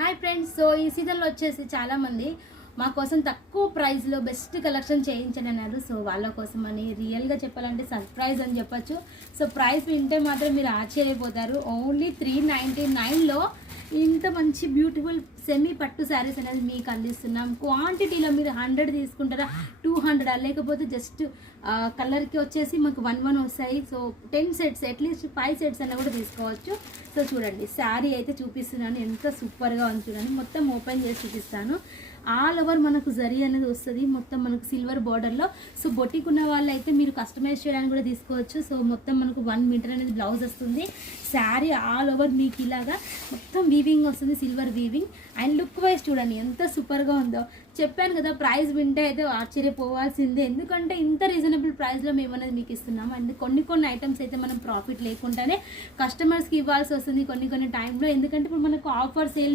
Hi friends, so ఈ సీజన్లో వచ్చేసి చాలామంది మా కోసం తక్కువ ప్రైస్లో బెస్ట్ కలెక్షన్ చేయించండి అన్నారు. సో వాళ్ళ కోసం అని రియల్గా చెప్పాలంటే సర్ప్రైజ్ అని చెప్పచ్చు. సో ప్రైస్ వింటే మాత్రం మీరు ఆశ్చర్యపోతారు. ఓన్లీ 399లో ఇంత మంచి బ్యూటిఫుల్ సెమీ పట్టు శారీస్ అనేది మీకు అందిస్తున్నాం. క్వాంటిటీలో మీరు 100 తీసుకుంటారా, 200 లేకపోతే జస్ట్ కలర్కి వచ్చేసి మాకు 1 వస్తాయి. సో 10 సెట్స్ అట్లీస్ట్ 5 సెట్స్ అన్న కూడా తీసుకోవచ్చు. సో చూడండి, శారీ అయితే చూపిస్తున్నాను, ఎంత సూపర్గా ఉంది చూడండి. మొత్తం ఓపెన్ చేసి చూపిస్తాను. ఆల్ ఓవర్ మనకు జరీ అనేది వస్తుంది, మొత్తం మనకు సిల్వర్ బార్డర్లో. సో బొటిక్ ఉన్న వాళ్ళు అయితే మీరు కస్టమైజ్ చేయడానికి కూడా తీసుకోవచ్చు. సో మొత్తం మనకు 1 మీటర్ అనేది బ్లౌజ్ వస్తుంది. శారీ ఆల్ ఓవర్ మీకు ఇలాగా మొత్తం వీవింగ్ వస్తుంది, silver weaving. And look wise చూడండి ఎంత సూపర్గా ఉందో. చెప్పాను కదా, ప్రైస్ వింటే అయితే ఆశ్చర్యపోవాల్సిందే, ఎందుకంటే ఇంత రీజనబుల్ ప్రైస్లో మేము అనేది మీకు ఇస్తున్నాము. అండ్ కొన్ని ఐటమ్స్ అయితే మనం ప్రాఫిట్ లేకుండానే కస్టమర్స్కి ఇవ్వాల్సి వస్తుంది కొన్ని టైంలో, ఎందుకంటే ఇప్పుడు మనకు ఆఫర్ సేల్